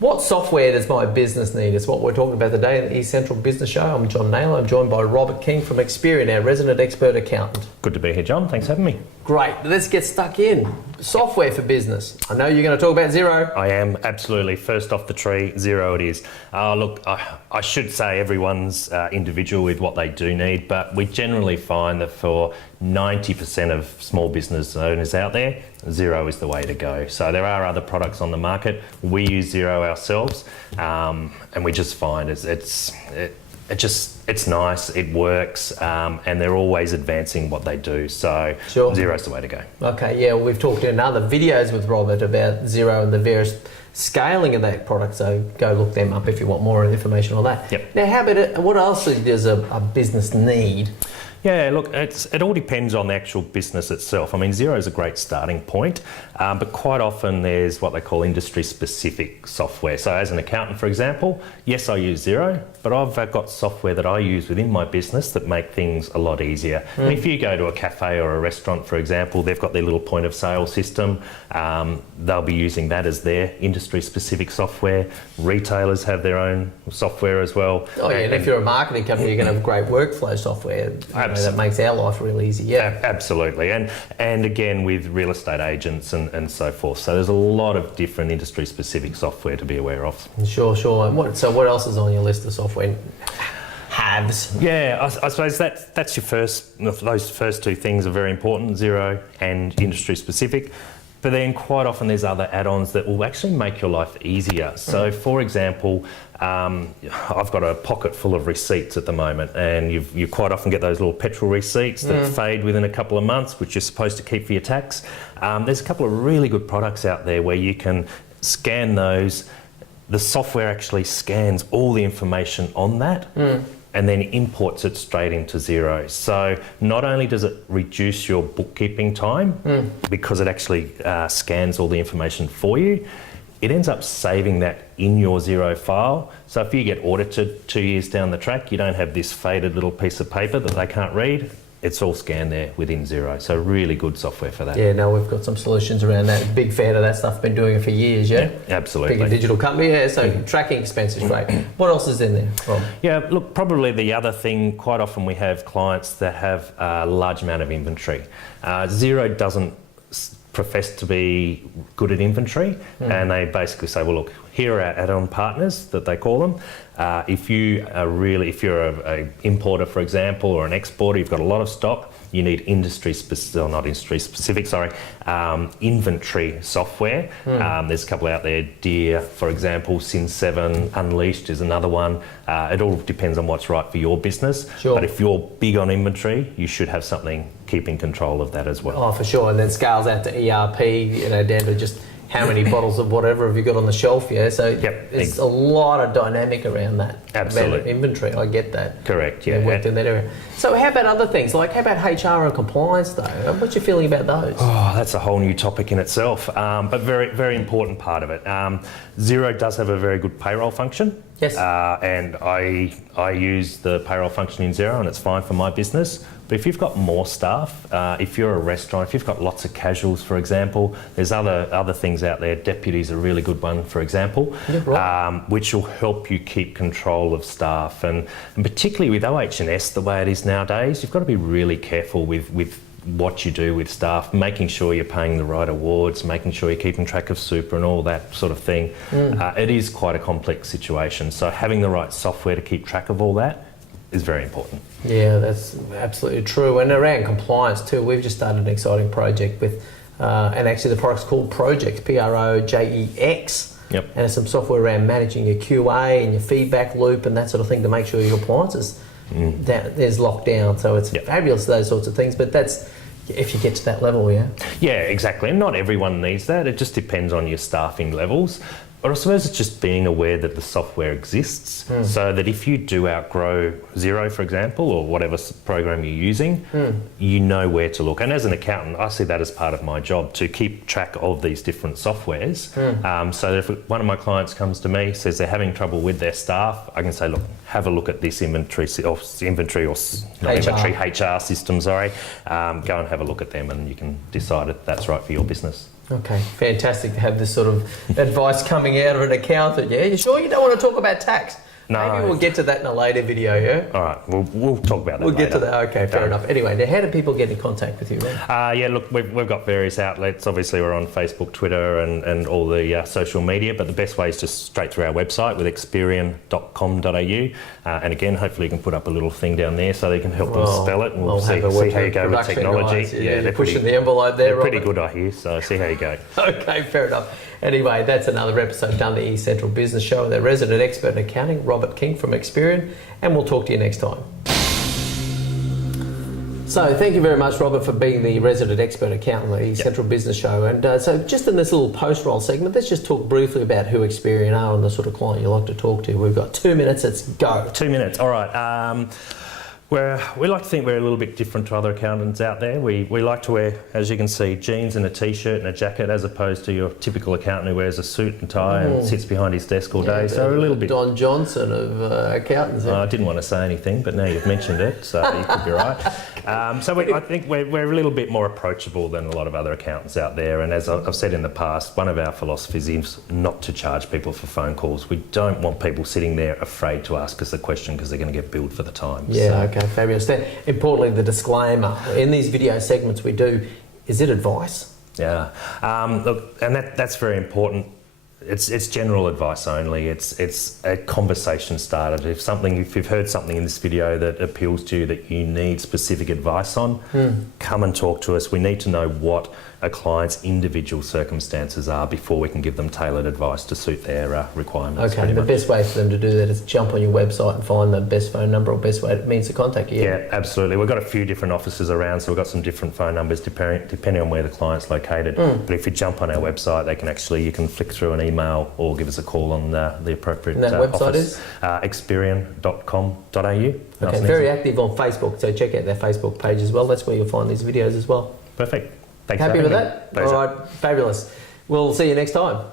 What software does my business need? It's what we're talking about today in the East Central Business Show. I'm John Naylor. I'm joined by Robert King from Experian, our resident expert accountant. Good to be here, John. Thanks for having me. Great. Let's get stuck in. Software for business. I know you're going to talk about Xero. I am, absolutely. First off the tree, Xero it is. Look, I should say everyone's individual with what they do need, but we generally find that for 90% of small business owners out there, Xero is the way to go. So there are other products on the market. We use Xero ourselves, and we just find it's nice, it works, and they're always advancing what they do. So Sure. Xero's the way to go. Okay, yeah, we've talked in other videos with Robert about Xero and the various scaling of that product, so go look them up if you want more information on that. Yep. Now, how about it? What else does a business need? Yeah, look, it all depends on the actual business itself. I mean, Xero is a great starting point, but quite often there's what they call industry-specific software. So as an accountant, for example, yes, I use Xero, but I've got software that I use within my business that make things a lot easier. And if you go to a cafe or a restaurant, for example, they've got their little point of sale system. They'll be using that as their industry-specific software. Retailers have their own software as well. Oh yeah, and if you're a marketing company, you're going to have great workflow software. That makes our life real easy. Yeah, absolutely. And again, with real estate agents and so forth. So there's a lot of different industry-specific software to be aware of. Sure. And so what else is on your list of software haves? Yeah, I suppose that's your those first two things are very important, Xero and industry-specific. But then quite often there's other add-ons that will actually make your life easier. So for example, I've got a pocket full of receipts at the moment, and you quite often get those little petrol receipts that fade within a couple of months, which you're supposed to keep for your tax. There's a couple of really good products out there where you can scan those. The software actually scans all the information on that and then imports it straight into Xero. So not only does it reduce your bookkeeping time because it actually scans all the information for you, it ends up saving that in your Xero file. So if you get audited 2 years down the track, you don't have this faded little piece of paper that they can't read. It's all scanned there within Xero. So really good software for that. Yeah, no, we've got some solutions around that. Big fan of that stuff. Been doing it for years, yeah? Absolutely. Big digital company, yeah, so tracking expense is great. What else is in there, Rob? Yeah, look, probably the other thing, quite often we have clients that have a large amount of inventory. Xero doesn't profess to be good at inventory, and they basically say, well, look, here are our add-on partners that they call them. If you're an importer, for example, or an exporter, you've got a lot of stock, you need inventory software. There's a couple out there, Deer, for example, Sin7, Unleashed is another one. It all depends on what's right for your business. Sure. But if you're big on inventory, you should have something keeping control of that as well. Oh, for sure. And then scales out to ERP, down to just how many bottles of whatever have you got on the shelf, yeah? So there's a lot of dynamic around that. Absolutely. About inventory, I get that. Correct, yeah. Worked in that area. So how about other things? Like how about HR and compliance though? What's your feeling about those? Oh, that's a whole new topic in itself, but very, very important part of it. Xero does have a very good payroll function. Yes. And I use the payroll function in Xero and it's fine for my business. But if you've got more staff, if you're a restaurant, if you've got lots of casuals, for example, there's other things out there. Deputy's a really good one, for example, which will help you keep control of staff. And particularly with OH&S, the way it is nowadays, you've got to be really careful with what you do with staff, making sure you're paying the right awards, making sure you're keeping track of super and all that sort of thing. It is quite a complex situation. So having the right software to keep track of all that is very important. Yeah, that's absolutely true. And around compliance too, we've just started an exciting project with, and actually the product's called Project, Projects. Yep. And there's some software around managing your QA and your feedback loop and that sort of thing to make sure your compliance is there's locked down. So it's fabulous, those sorts of things. But that's if you get to that level, yeah? Yeah, exactly. And not everyone needs that. It just depends on your staffing levels. But I suppose it's just being aware that the software exists so that if you do outgrow Xero, for example, or whatever program you're using, you know where to look. And as an accountant, I see that as part of my job, to keep track of these different softwares. So that if one of my clients comes to me, says they're having trouble with their staff, I can say, look, have a look at this inventory HR system, sorry. Go and have a look at them and you can decide if that's right for your business. Okay, fantastic to have this sort of advice coming out of an accountant. Yeah, you sure you don't want to talk about tax? No. Maybe we'll get to that in a later video, yeah? All right, we'll talk about that We'll later. get to that. Okay, fair enough. Anyway, now how do people get in contact with you, man? Yeah, look, we've got various outlets. Obviously, we're on Facebook, Twitter, and all the social media, but the best way is just straight through our website with experian.com.au. And again, hopefully you can put up a little thing down there so they can help them spell it, and we'll see how you go with technology. Guys. Yeah, they're pushing the envelope there, They're pretty good, I hear, so see how you go. Okay, fair enough. Anyway, that's another episode done the East Central Business Show with our resident expert in accounting, Robert King from Experian, and we'll talk to you next time. So thank you very much, Robert, for being the resident expert accountant on the East Central Business Show. And so just in this little post-roll segment, let's just talk briefly about who Experian are and the sort of client you like to talk to. We've got 2 minutes, let's go. 2 minutes, all right. We like to think we're a little bit different to other accountants out there. We like to wear, as you can see, jeans and a t-shirt and a jacket, as opposed to your typical accountant who wears a suit and tie and sits behind his desk all day. So we're a little bit... Don Johnson of accountants. I didn't want to say anything, but now you've mentioned it, so you could be right. I think we're a little bit more approachable than a lot of other accountants out there. And as I've said in the past, one of our philosophies is not to charge people for phone calls. We don't want people sitting there afraid to ask us a question because they're going to get billed for the time. Yeah, okay, fabulous. Then, importantly, the disclaimer. In these video segments we do, is it advice? Yeah, look, and that's very important. It's general advice only. It's a conversation starter. If you've heard something in this video that appeals to you that you need specific advice on, come and talk to us. We need to know what a client's individual circumstances are before we can give them tailored advice to suit their requirements. Okay, the best way for them to do that is jump on your website and find the best phone number or best way it means to contact you. Yeah, absolutely. We've got a few different offices around, so we've got some different phone numbers depending on where the client's located. But if you jump on our website, you can flick through an email or give us a call on the appropriate and that website office. is? Experian.com.au. Okay, very active on Facebook, so check out their Facebook page as well. That's where you'll find these videos as well. Perfect. Thanks. Happy with that? Pleasure. All right, fabulous. We'll see you next time.